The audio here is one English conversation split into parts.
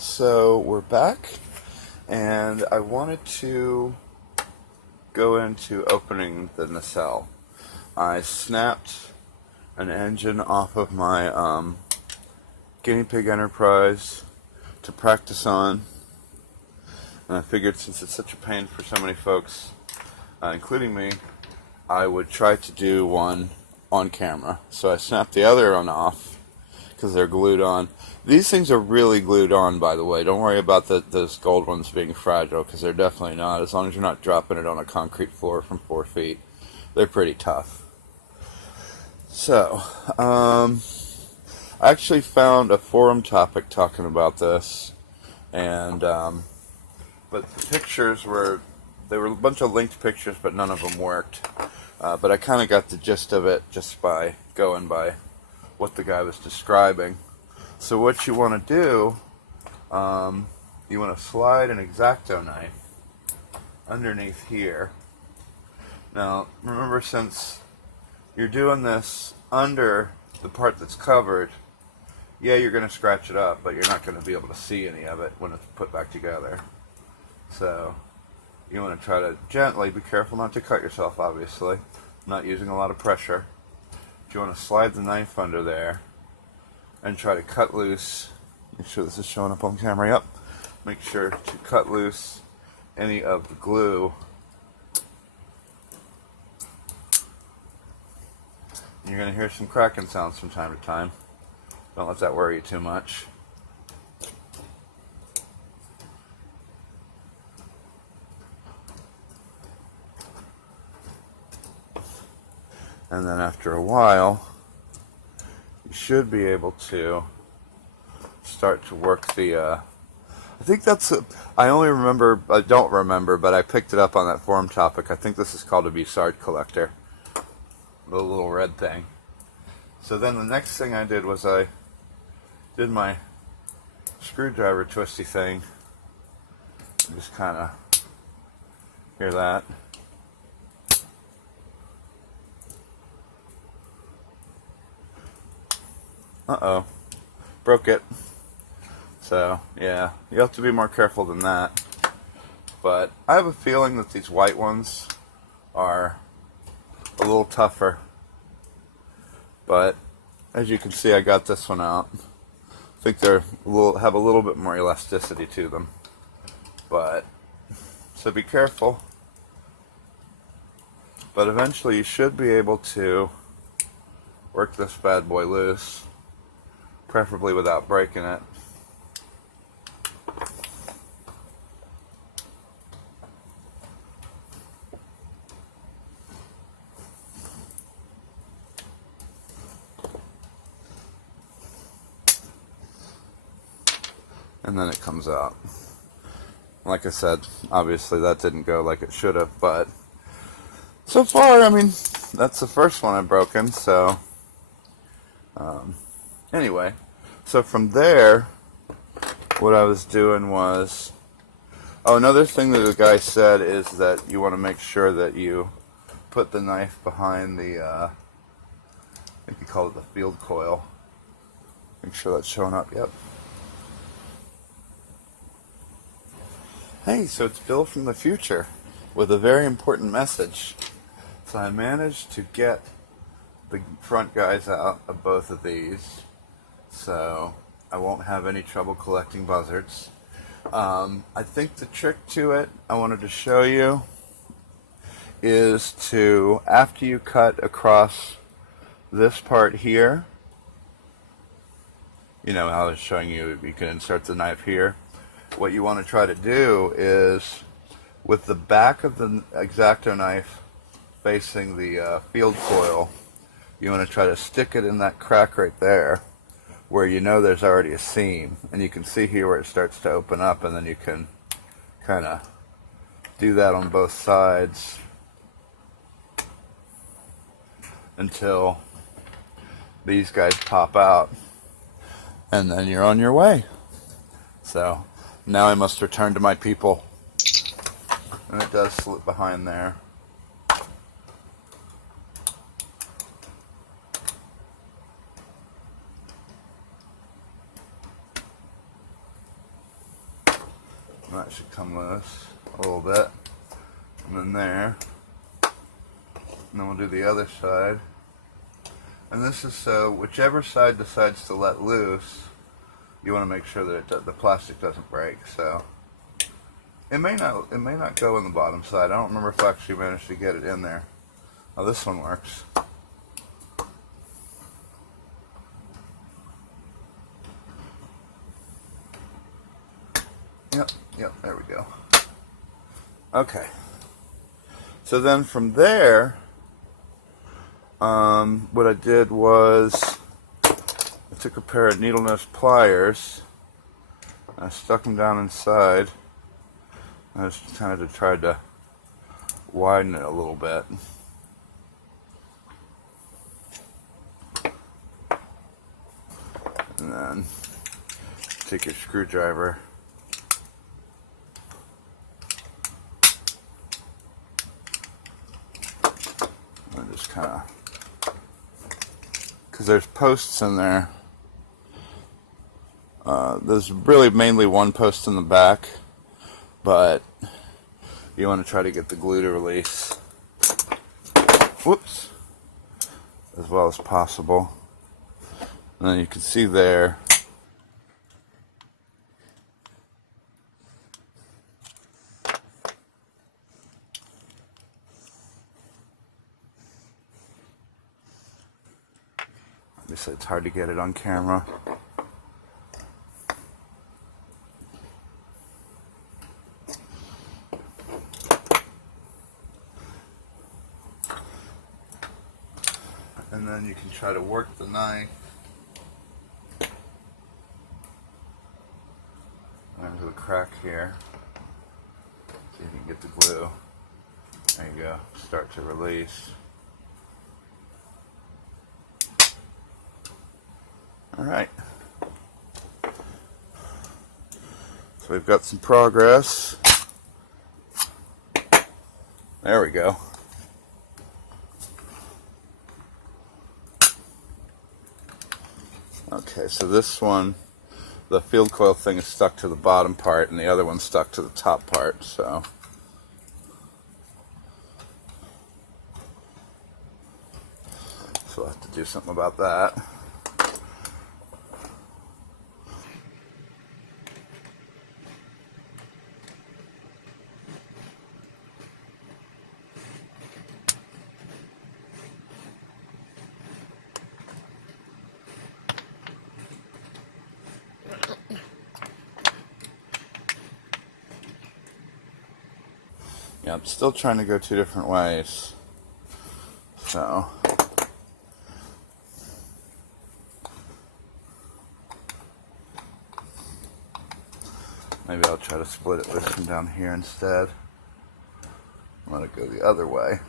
So we're back, and I wanted to go into opening the nacelle. I snapped an engine off of my guinea pig Enterprise to practice on, and I figured since it's such a pain for so many folks, including me, I would try to do one on camera. So I snapped the other one off because they're glued on. These things are really glued on, by the way. Don't worry about those gold ones being fragile, because they're definitely not. As long as you're not dropping it on a concrete floor from 4 feet, they're pretty tough. So, I actually found a forum topic talking about this, and but the pictures they were a bunch of linked pictures, but none of them worked. But I kind of got the gist of it just by going by what the guy was describing. So what you want to do, you want to slide an X-Acto knife underneath here. Now, remember, since you're doing this under the part that's covered, yeah, you're going to scratch it up, but you're not going to be able to see any of it when it's put back together. So you want to try to gently, be careful not to cut yourself, obviously, not using a lot of pressure. You want to slide the knife under there and try to cut loose. Make sure this is showing up on camera. Yep. Make sure to cut loose any of the glue. You're going to hear some cracking sounds from time to time. Don't let that worry you too much. And then after a while, you should be able to start to work the, I think that's, I don't remember, but I picked it up on that forum topic. I think this is called a Bussard collector. The little red thing. So then the next thing I did was I did my screwdriver twisty thing. Just kind of hear that. Uh-oh. Broke it. So, yeah. You have to be more careful than that. But I have a feeling that these white ones are a little tougher. But, as you can see, I got this one out. I think they're have a little bit more elasticity to them. But, so be careful. But eventually you should be able to work this bad boy loose. Preferably without breaking it. And then it comes out. Like I said, obviously that didn't go like it should have, but so far, I mean, that's the first one I've broken, so anyway, so from there, what I was doing was, another thing that the guy said is that you want to make sure that you put the knife behind the, I think he called it the field coil. Make sure that's showing up, yep. Hey, so it's Bill from the future with a very important message. So I managed to get the front guys out of both of these, so I won't have any trouble collecting buzzards. I think the trick to it I wanted to show you is to, after you cut across this part here, you know how I was showing you can insert the knife here. What you want to try to do is, with the back of the X-Acto knife facing the field coil, you want to try to stick it in that crack right there where you know there's already a seam, and you can see here where it starts to open up, and then you can kind of do that on both sides until these guys pop out, and then you're on your way. So now I must return to my people, and it does slip behind there. And that should come loose a little bit. And then there. And then we'll do the other side. And this is so whichever side decides to let loose, you want to make sure that the plastic doesn't break. So it may not go in the bottom side. I don't remember if I actually managed to get it in there. Oh, this one works. Yep, there we go. Okay. So then from there, what I did was I took a pair of needle nose pliers, I stuck them down inside. I just kind of tried to widen it a little bit. And then take your screwdriver and just kind of, because there's posts in there. There's really mainly one post in the back, but you want to try to get the glue to release, whoops, as well as possible. And then you can see there, obviously it's hard to get it on camera. And then you can try to work the knife into the crack here. See if you can get the glue. There you go. Start to release. Alright. So we've got some progress. There we go. Okay, so this one, the field coil thing is stuck to the bottom part and the other one's stuck to the top part, so we'll have to do something about that. Yeah, I'm still trying to go two different ways. So maybe I'll try to split it loose from down here instead. Let it go the other way.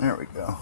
There we go.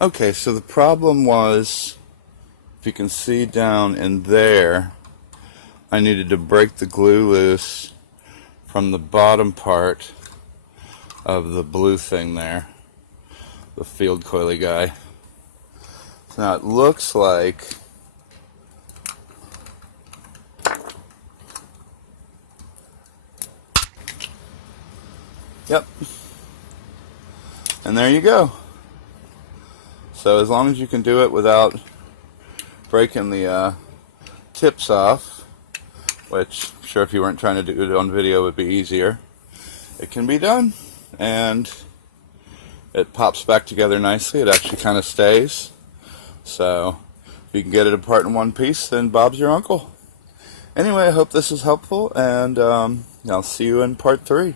Okay, so the problem was, if you can see down in there, I needed to break the glue loose from the bottom part of the blue thing there, the field coily guy. So now it looks like yep, and there you go. So as long as you can do it without breaking the tips off, which I'm sure if you weren't trying to do it on video would be easier, it can be done, and it pops back together nicely. It actually kind of stays. So if you can get it apart in one piece, then Bob's your uncle. Anyway, I hope this is helpful, and I'll see you in part 3.